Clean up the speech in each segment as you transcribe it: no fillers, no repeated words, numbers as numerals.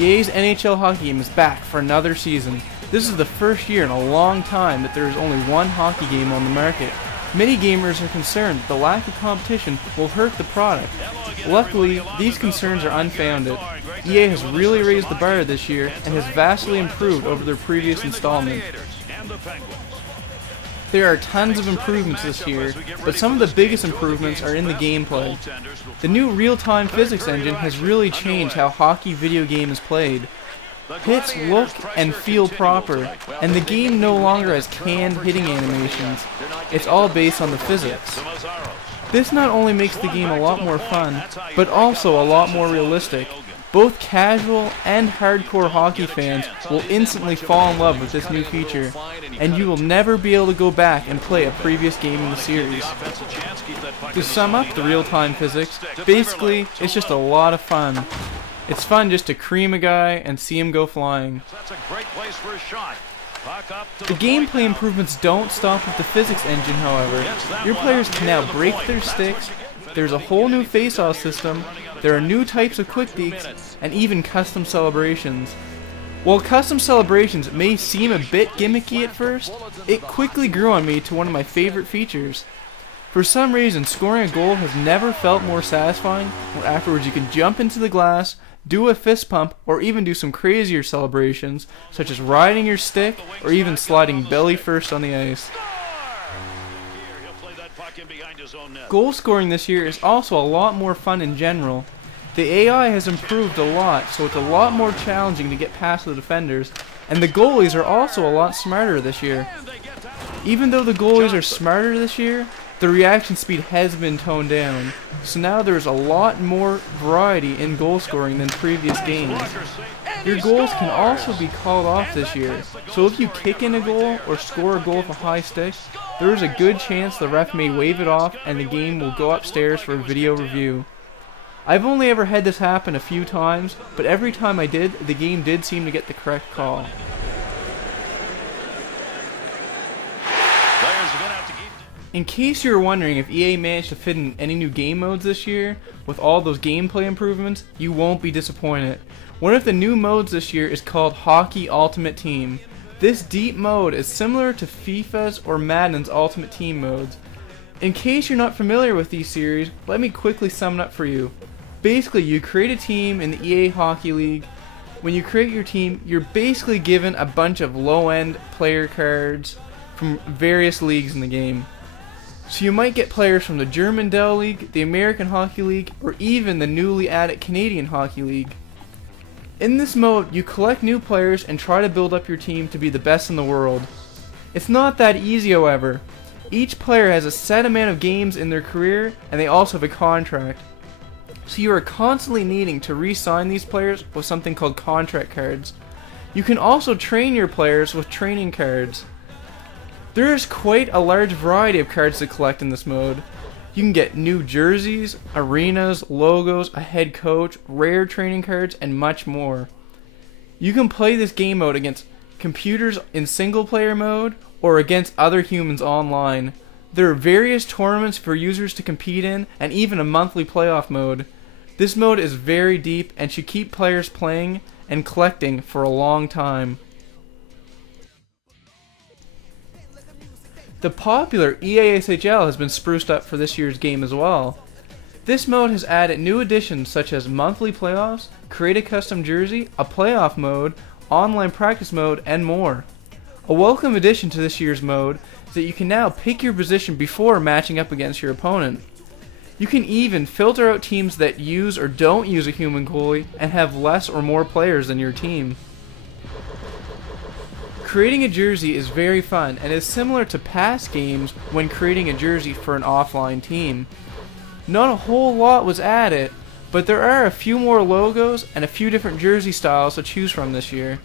EA's NHL hockey game is back for another season. This is the first year in a long time that there is only one hockey game on the market. Many gamers are concerned that the lack of competition will hurt the product. Luckily, these concerns are unfounded. EA has really raised the bar this year and has vastly improved over their previous installment. There are tons of improvements this year, but some of the biggest improvements are in the gameplay. The new real-time physics engine has really changed how hockey video game is played. Hits look and feel proper, and the game no longer has canned hitting animations. It's all based on the physics. This not only makes the game a lot more fun, but also a lot more realistic. Both casual and hardcore hockey fans will instantly fall in love with this new feature, and you will never be able to go back and play a previous game in the series. To sum up the real-time physics, basically, it's just a lot of fun. It's fun just to cream a guy and see him go flying. The gameplay improvements don't stop with the physics engine, however. Your players can now break their sticks, there's a whole new face-off system, there are new types of quick dekes, and even custom celebrations. While custom celebrations may seem a bit gimmicky at first, it quickly grew on me to one of my favorite features. For some reason, scoring a goal has never felt more satisfying, where afterwards you can jump into the glass, do a fist pump, or even do some crazier celebrations, such as riding your stick, or even sliding belly first on the ice. Goal scoring this year is also a lot more fun in general. The AI has improved a lot, so it's a lot more challenging to get past the defenders, and the goalies are also a lot smarter this year. Even though the goalies are smarter this year, the reaction speed has been toned down, so now there's a lot more variety in goal scoring than previous games. Your goals can also be called off this year, so if you kick in a goal or score a goal with a high stick, there is a good chance the ref may wave it off and the game will go upstairs for a video review. I've only ever had this happen a few times, but every time I did, the game did seem to get the correct call. In case you were wondering if EA managed to fit in any new game modes this year, with all those gameplay improvements, you won't be disappointed. One of the new modes this year is called Hockey Ultimate Team. This deep mode is similar to FIFA's or Madden's Ultimate Team modes. In case you're not familiar with these series, let me quickly sum it up for you. Basically, you create a team in the EA Hockey League. When you create your team, you're basically given a bunch of low-end player cards from various leagues in the game. So you might get players from the German Dell League, the American Hockey League, or even the newly added Canadian Hockey League. In this mode, you collect new players and try to build up your team to be the best in the world. It's not that easy, however. Each player has a set amount of games in their career, and they also have a contract. So you are constantly needing to re-sign these players with something called contract cards. You can also train your players with training cards. There is quite a large variety of cards to collect in this mode. You can get new jerseys, arenas, logos, a head coach, rare training cards, and much more. You can play this game mode against computers in single player mode or against other humans online. There are various tournaments for users to compete in and even a monthly playoff mode. This mode is very deep and should keep players playing and collecting for a long time. The popular EA SHL has been spruced up for this year's game as well. This mode has added new additions such as monthly playoffs, create a custom jersey, a playoff mode, online practice mode, and more. A welcome addition to this year's mode is that you can now pick your position before matching up against your opponent. You can even filter out teams that use or don't use a human goalie and have less or more players than your team. Creating a jersey is very fun and is similar to past games when creating a jersey for an offline team. Not a whole lot was added, but there are a few more logos and a few different jersey styles to choose from this year.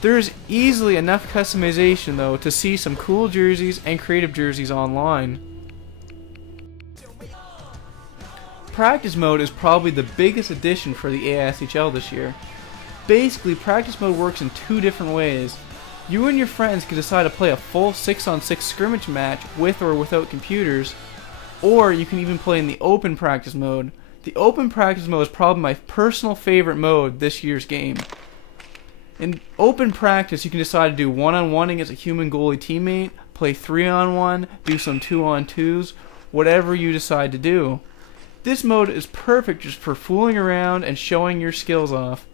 There is easily enough customization though to see some cool jerseys and creative jerseys online. Practice mode is probably the biggest addition for the ASHL this year. Basically, practice mode works in two different ways. You and your friends can decide to play a full 6-on-6 scrimmage match with or without computers, or you can even play in the open practice mode. The open practice mode is probably my personal favorite mode this year's game. In open practice, you can decide to do 1-on-1 against a human goalie teammate, play 3-on-1, do some 2-on-2s, whatever you decide to do. This mode is perfect just for fooling around and showing your skills off.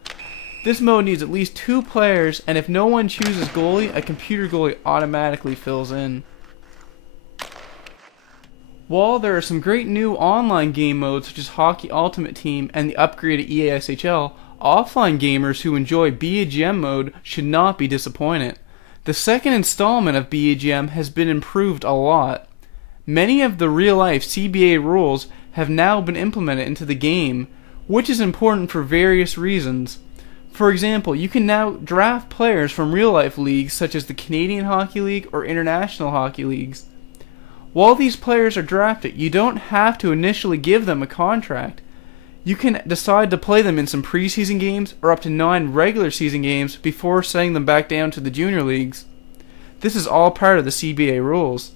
This mode needs at least 2 players, and if no one chooses goalie, a computer goalie automatically fills in. While there are some great new online game modes such as Hockey Ultimate Team and the upgraded EASHL, offline gamers who enjoy BAGM mode should not be disappointed. The second installment of BAGM has been improved a lot. Many of the real-life CBA rules have now been implemented into the game, which is important for various reasons. For example, you can now draft players from real-life leagues such as the Canadian Hockey League or International Hockey Leagues. While these players are drafted, you don't have to initially give them a contract. You can decide to play them in some preseason games or up to 9 regular season games before sending them back down to the junior leagues. This is all part of the CBA rules.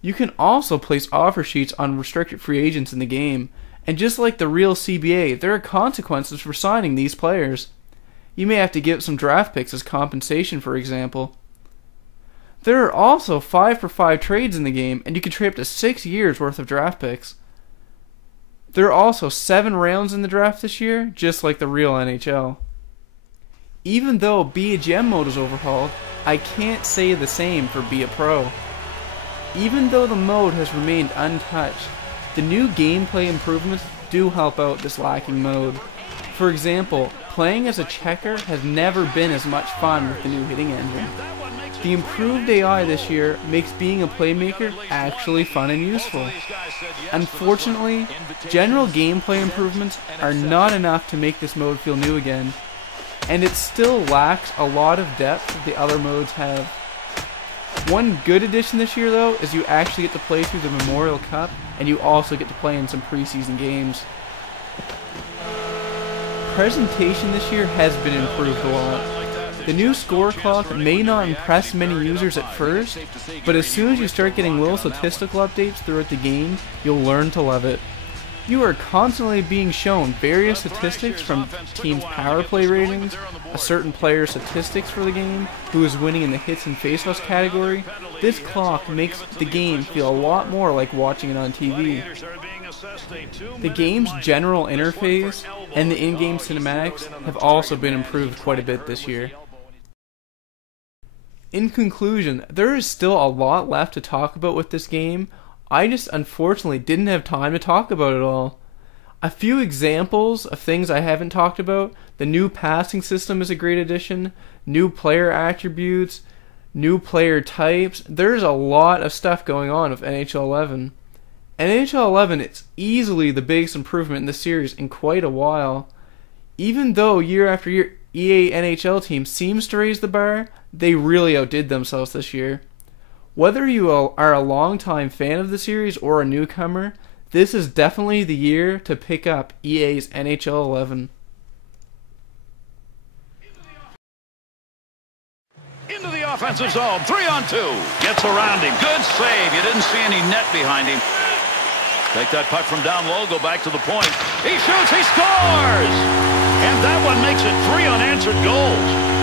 You can also place offer sheets on restricted free agents in the game, and just like the real CBA, there are consequences for signing these players. You may have to give some draft picks as compensation, for example. There are also 5-for-5 trades in the game, and you can trade up to 6 years worth of draft picks. There are also 7 rounds in the draft this year, just like the real NHL. Even though BAGM mode is overhauled, I can't say the same for Be a Pro. Even though the mode has remained untouched, the new gameplay improvements do help out this lacking mode. For example, playing as a checker has never been as much fun with the new hitting engine. The improved AI this year makes being a playmaker actually fun and useful. Unfortunately, general gameplay improvements are not enough to make this mode feel new again, and it still lacks a lot of depth that the other modes have. One good addition this year though is you actually get to play through the Memorial Cup, and you also get to play in some preseason games. Presentation this year has been improved a lot. The new score clock may not impress many users at first, but as soon as you start getting little statistical updates throughout the game, you'll learn to love it. You are constantly being shown various statistics from teams' power play ratings, a certain player's statistics for the game, who is winning in the hits and faceoffs category. This clock makes the game feel a lot more like watching it on TV. The game's general interface and the in-game cinematics have also been improved quite a bit this year. In conclusion, there is still a lot left to talk about with this game. I just unfortunately didn't have time to talk about it all. A few examples of things I haven't talked about: the new passing system is a great addition, new player attributes, new player types. There's a lot of stuff going on with NHL11. NHL11 is easily the biggest improvement in the series in quite a while. Even though year after year EA NHL team seems to raise the bar, they really outdid themselves this year. Whether you are a longtime fan of the series or a newcomer, this is definitely the year to pick up EA's NHL11. Into the offensive zone, 3-on-2. Gets around him, good save. You didn't see any net behind him. Take that puck from down low, go back to the point. He shoots, he scores! And that one makes it 3 unanswered goals.